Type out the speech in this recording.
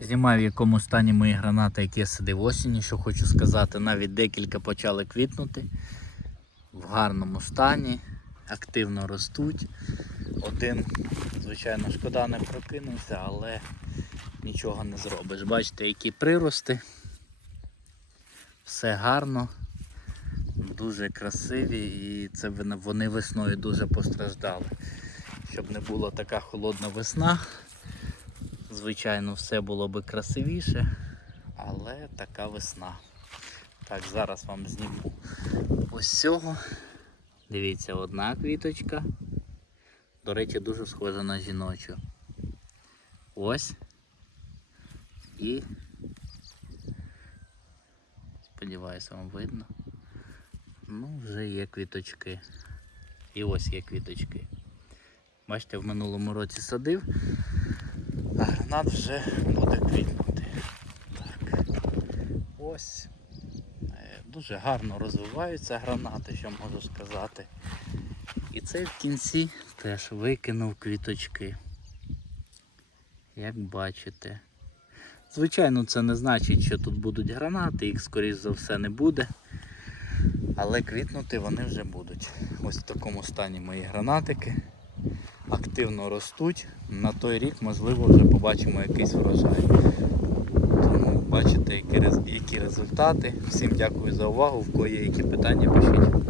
Знімаю в якому стані мої гранати, які я садив осінні, що хочу сказати, навіть декілька почали квітнути в гарному стані, активно ростуть. Один, звичайно, шкода не прокинувся, але нічого не зробиш. Бачите, які прирости. Все гарно, дуже красиві і це вони весною дуже постраждали. Щоб не була така холодна весна. Звичайно, все було би красивіше, але така весна. Так, зараз вам зніму ось цього. Дивіться, одна квіточка. До речі, дуже схожа на жіночу. Ось. І. Сподіваюся, вам видно. Ну, вже є квіточки. І ось є квіточки. Бачите, в минулому році садив, а гранат вже буде квітнути. Так. Ось. Е, Дуже гарно розвиваються гранати, що можу сказати. І цей в кінці теж викинув квіточки. Як бачите. Звичайно, це не значить, що тут будуть гранати, їх скоріш за все не буде. Але квітнути вони вже будуть. Ось в такому стані мої гранатики. Активно ростуть. На той рік, можливо, вже побачимо якийсь врожай. Тому бачите, які, результати. Всім дякую за увагу. В кого є які питання, пишіть.